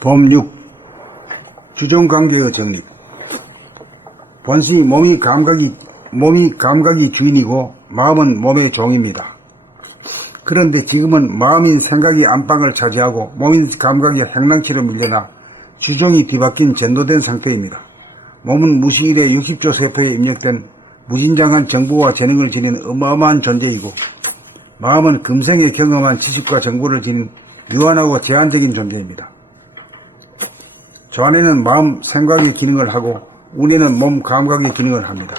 범 6. 주종관계의 정립. 본시 몸이 감각이 주인이고 마음은 몸의 종입니다. 그런데 지금은 마음인 생각이 안방을 차지하고 몸인 감각이 행랑치로 밀려나 주종이 뒤바뀐 전도된 상태입니다. 몸은 무시일에 60조 세포에 입력된 무진장한 정보와 재능을 지닌 어마어마한 존재이고 마음은 금생에 경험한 지식과 정보를 지닌 유한하고 제한적인 존재입니다. 좌뇌는 마음 생각의 기능을 하고 우뇌는 몸 감각의 기능을 합니다.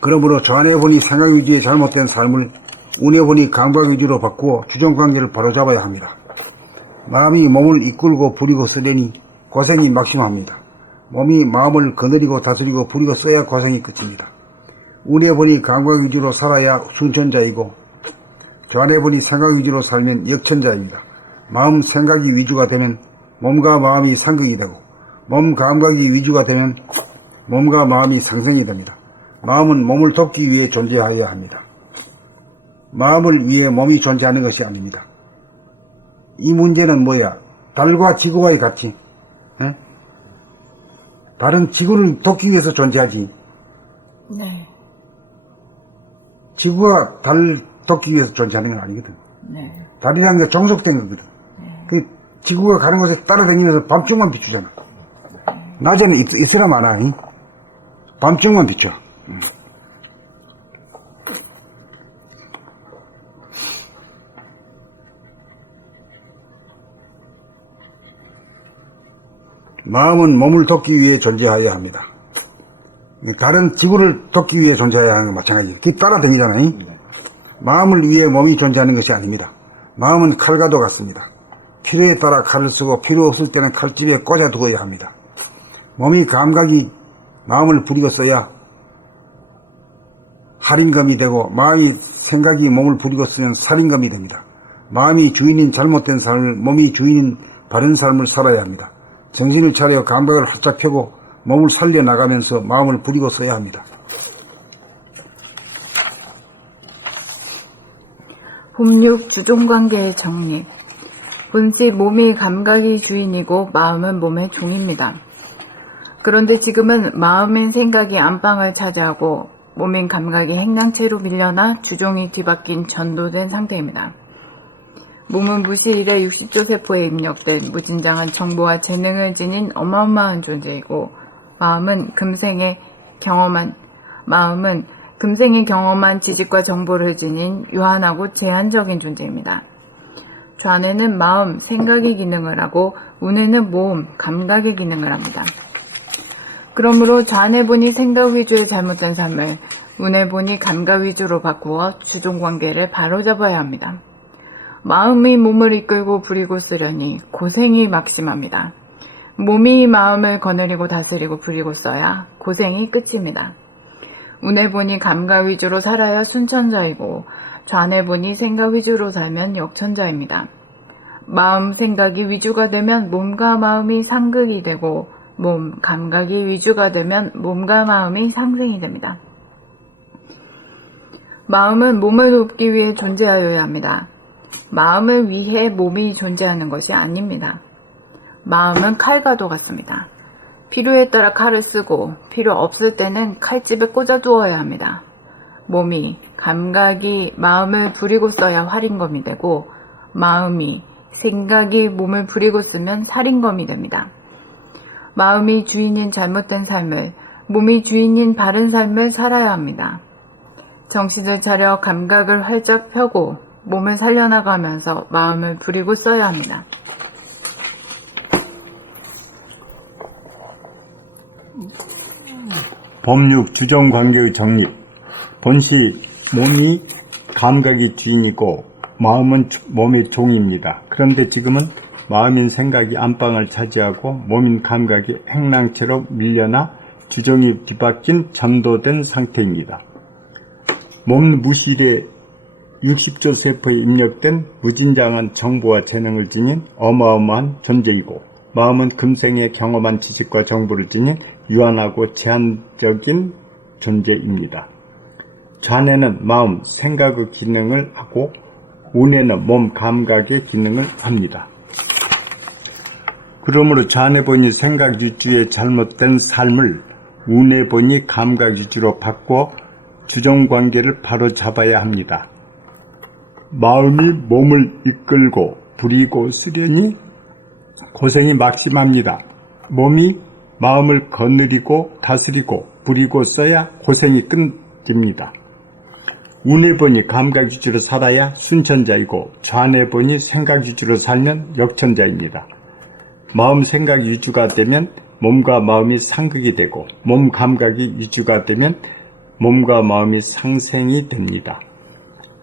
그러므로 좌뇌본이 생각 위주의 잘못된 삶을 우뇌본이 감각 위주로 바꾸어 주종관계를 바로잡아야 합니다. 마음이 몸을 이끌고 부리고 쓰려니 고생이 막심합니다. 몸이 마음을 거느리고 다스리고 부리고 써야 고생이 끝입니다. 우뇌본이 감각 위주로 살아야 순천자이고 좌뇌본이 생각 위주로 살면 역천자입니다. 마음 생각이 위주가 되면 몸과 마음이 상극이 되고 몸 감각이 위주가 되면 몸과 마음이 상생이 됩니다. 마음은 몸을 돕기 위해 존재하여야 합니다. 마음을 위해 몸이 존재하는 것이 아닙니다. 이 문제는 뭐야? 달과 지구와의 같이 달은 지구를 돕기 위해서 존재하지. 네. 지구가 달 돕기 위해서 존재하는 건 아니거든. 네. 달이라는 게 종속된 거거든. 네. 그 지구가 가는 곳에 따라다니면서 밤중만 비추잖아. 낮에는 있으라 마나. 밤중만 비춰. 마음은 몸을 돕기 위해 존재하여야 합니다. 다른 지구를 돕기 위해 존재해야 하는 건 마찬가지예요. 그게 따라다니잖아요. 마음을 위해 몸이 존재하는 것이 아닙니다. 마음은 칼과도 같습니다. 필요에 따라 칼을 쓰고 필요 없을 때는 칼집에 꽂아 두어야 합니다. 몸이 감각이 마음을 부리고 써야 할인감이 되고 마음이 생각이 몸을 부리고 쓰면 살인감이 됩니다. 마음이 주인인 잘못된 삶을 몸이 주인인 바른 삶을 살아야 합니다. 정신을 차려 감각을 활짝 펴고 몸을 살려나가면서 마음을 부리고 써야 합니다. 봄6 주종관계의 정립. 본시 몸이 감각이 주인이고 마음은 몸의 종입니다. 그런데 지금은 마음인 생각이 안방을 차지하고 몸인 감각이 행랑체로 밀려나 주종이 뒤바뀐 전도된 상태입니다. 몸은 무시일에 60조 세포에 입력된 무진장한 정보와 재능을 지닌 어마어마한 존재이고 마음은 금생에 경험한 지식과 정보를 지닌 유한하고 제한적인 존재입니다. 좌뇌는 마음, 생각의 기능을 하고 우뇌는 몸, 감각의 기능을 합니다. 그러므로 좌뇌본이 생각 위주의 잘못된 삶을 우뇌본이 감각 위주로 바꾸어 주종관계를 바로잡아야 합니다. 마음이 몸을 이끌고 부리고 쓰려니 고생이 막심합니다. 몸이 마음을 거느리고 다스리고 부리고 써야 고생이 끝입니다. 우뇌본이 감각 위주로 살아야 순천자이고 좌뇌본이 생각 위주로 살면 역천자입니다. 마음 생각이 위주가 되면 몸과 마음이 상극이 되고 몸 감각이 위주가 되면 몸과 마음이 상생이 됩니다. 마음은 몸을 돕기 위해 존재하여야 합니다. 마음을 위해 몸이 존재하는 것이 아닙니다. 마음은 칼과도 같습니다. 필요에 따라 칼을 쓰고 필요 없을 때는 칼집에 꽂아두어야 합니다. 몸이, 감각이 마음을 부리고 써야 활인검이 되고 마음이, 생각이 몸을 부리고 쓰면 살인검이 됩니다. 마음이 주인인 잘못된 삶을, 몸이 주인인 바른 삶을 살아야 합니다. 정신을 차려 감각을 활짝 펴고 몸을 살려나가면서 마음을 부리고 써야 합니다. 봄 6 주종관계의 정립. 본시 몸이 감각이 주인이고 마음은 몸의 종입니다. 그런데 지금은 마음인 생각이 안방을 차지하고 몸인 감각이 행랑체로 밀려나 주종이 뒤바뀐 전도된 상태입니다. 몸 무실에 60조 세포에 입력된 무진장한 정보와 재능을 지닌 어마어마한 존재이고 마음은 금생에 경험한 지식과 정보를 지닌 유한하고 제한적인 존재입니다. 좌뇌는 마음, 생각의 기능을 하고 운에는 몸 감각의 기능을 합니다. 그러므로 좌뇌 본이 생각 위주의 잘못된 삶을 운에 본이 감각 위주로 바꿔 주정관계를 바로 잡아야 합니다. 마음이 몸을 이끌고 부리고 쓰려니 고생이 막심합니다. 몸이 마음을 거느리고 다스리고 부리고 써야 고생이 끊깁니다. 운에 본이 감각 위주로 살아야 순천자이고 좌뇌 본이 생각 위주로 살면 역천자입니다. 마음 생각 위주가 되면 몸과 마음이 상극이 되고 몸 감각이 위주가 되면 몸과 마음이 상생이 됩니다.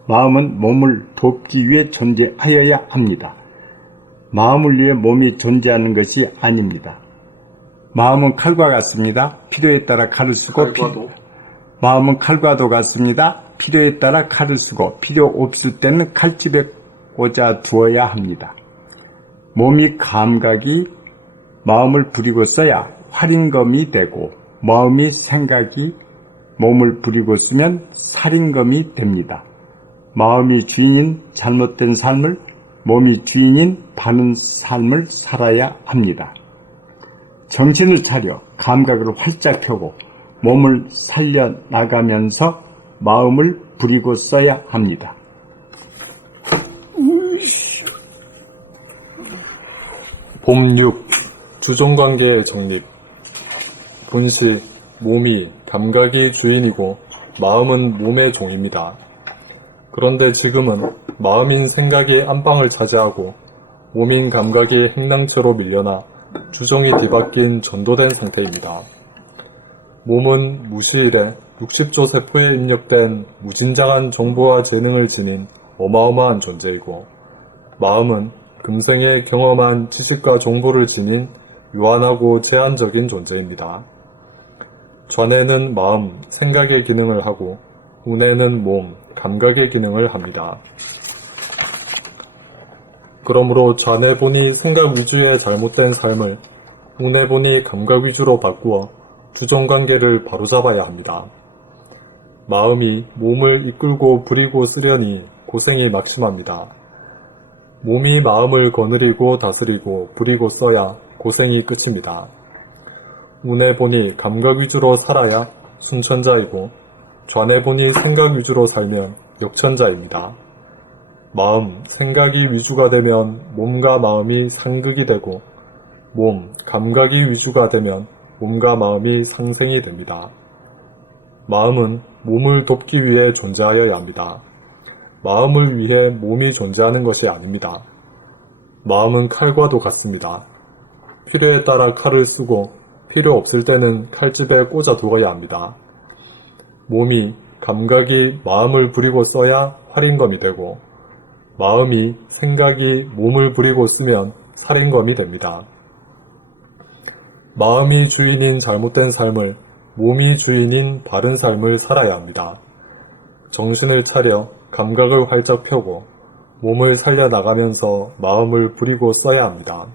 마음은 몸을 돕기 위해 존재하여야 합니다. 마음을 위해 몸이 존재하는 것이 아닙니다. 마음은 칼과 같습니다. 필요에 따라 칼을 쓰고 마음은 칼과도 같습니다. 필요에 따라 칼을 쓰고 필요 없을 때는 칼집에 꽂아 두어야 합니다. 몸이 감각이 마음을 부리고 써야 활인검이 되고 마음이 생각이 몸을 부리고 쓰면 살인검이 됩니다. 마음이 주인인 잘못된 삶을 몸이 주인인 바른 삶을 살아야 합니다. 정신을 차려 감각을 활짝 펴고 몸을 살려나가면서 마음을 부리고 써야 합니다. 봄 6. 주종관계의 정립. 본시 몸이 감각이 주인이고 마음은 몸의 종입니다. 그런데 지금은 마음인 생각이 안방을 차지하고 몸인 감각이 행랑처로 밀려나 주종이 뒤바뀐 전도된 상태입니다. 몸은 무시일에 60조 세포에 입력된 무진장한 정보와 재능을 지닌 어마어마한 존재이고 마음은 금생에 경험한 지식과 정보를 지닌 유한하고 제한적인 존재입니다. 좌뇌는 마음, 생각의 기능을 하고 우뇌는 몸, 감각의 기능을 합니다. 그러므로 좌뇌 본이 생각 위주의 잘못된 삶을 우뇌 본이 감각 위주로 바꾸어 주종관계를 바로잡아야 합니다. 마음이 몸을 이끌고 부리고 쓰려니 고생이 막심합니다. 몸이 마음을 거느리고 다스리고 부리고 써야 고생이 끝입니다. 우뇌 본이 감각 위주로 살아야 순천자이고 좌뇌 본이 생각 위주로 살면 역천자입니다. 마음, 생각이 위주가 되면 몸과 마음이 상극이 되고 몸, 감각이 위주가 되면 몸과 마음이 상생이 됩니다. 마음은 몸을 돕기 위해 존재하여야 합니다. 마음을 위해 몸이 존재하는 것이 아닙니다. 마음은 칼과도 같습니다. 필요에 따라 칼을 쓰고 필요 없을 때는 칼집에 꽂아 두어야 합니다. 몸이, 감각이 마음을 부리고 써야 활인검이 되고 마음이, 생각이 몸을 부리고 쓰면 살인검이 됩니다. 마음이 주인인 잘못된 삶을 몸이 주인인 바른 삶을 살아야 합니다. 정신을 차려 감각을 활짝 펴고 몸을 살려나가면서 마음을 부리고 써야 합니다.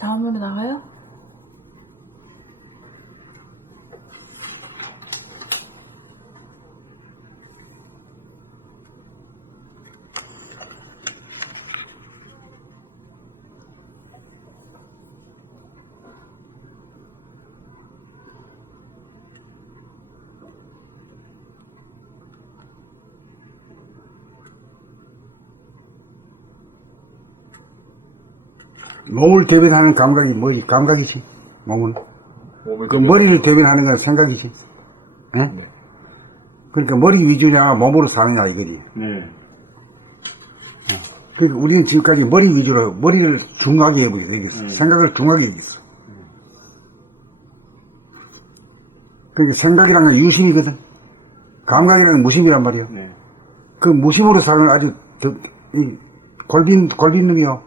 다음으로 나가요? 몸을 대변하는 감각이 뭐지? 감각이지. 몸은. 그 머리를 대변하는 건 생각이지. 예? 네. 그러니까 머리 위주냐 몸으로 사느냐 이거지. 네. 그러니까 우리는 지금까지 머리 위주로 머리를 중하게 해보게 됐어. 생각을 중하게 했어. 그러니까 생각이라는 건 유심이거든. 감각이라는 건 무심이란 말이야. 네. 그 무심으로 살면 아주 골빈 놈이요.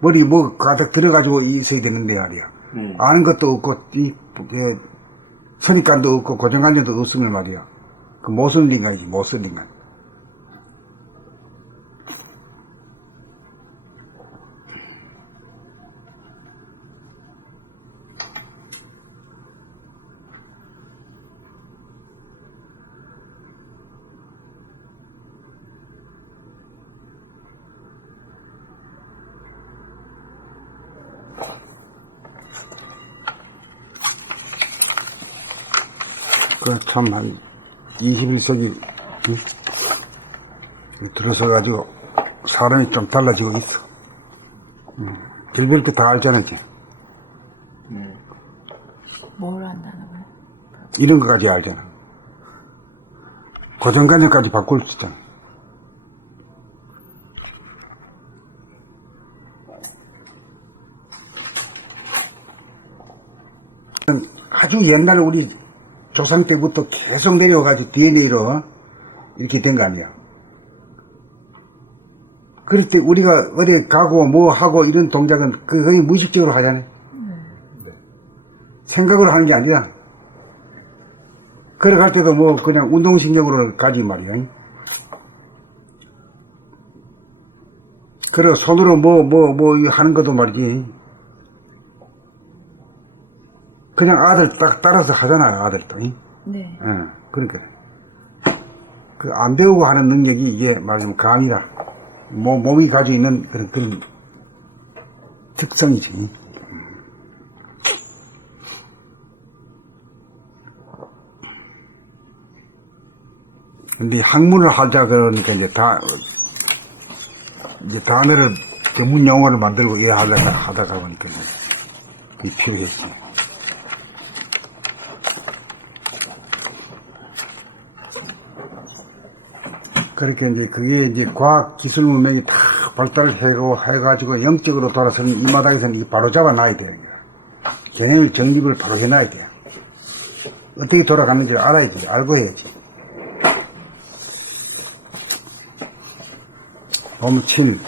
머리 뭐 가득 들어가지고 있어야 되는데 말이야. 아는 것도 없고 선입관도 없고 고정관념도 없으면 말이야. 그 못 쓰는 인간이지. 못 쓰는 인간. 그 참 한 21세기 들어서가지고 사람이 좀 달라지고 있어. 별별 게 다 알잖아, 이제. 뭘 한다는 거야? 이런 거까지 알잖아. 고정관념까지 바꿀 수 있잖아. 아주 옛날에 우리 조상 때부터 계속 내려와가지고 DNA로 이렇게 된 거 아니야. 그럴 때 우리가 어디 가고 뭐 하고 이런 동작은 거의 무의식적으로 하잖아요. 생각으로 하는 게 아니라. 걸어갈 때도 뭐 그냥 운동신경으로 가지 말이야. 그래 손으로 뭐 하는 것도 말이지. 그냥 아들 딱 따라서 하잖아요, 아들도. 네. 그러니까. 그 안 배우고 하는 능력이 이게 말하자면 감이다. 몸이 가지고 있는 그런 특성이지. 근데 학문을 하자 그러니까 이제 단어를 전문 용어를 만들고 하다가 보니까 그게 필요했지. 그렇게 이제 그게 이제 과학 기술 문명이 다 발달해가지고 영적으로 돌아서는 이 마당에서는 이 바로 잡아 놔야 돼요. 개념 정립을 바로 해놔야 돼요. 어떻게 돌아가는지 알아야지, 알고 해야지. 보면 친,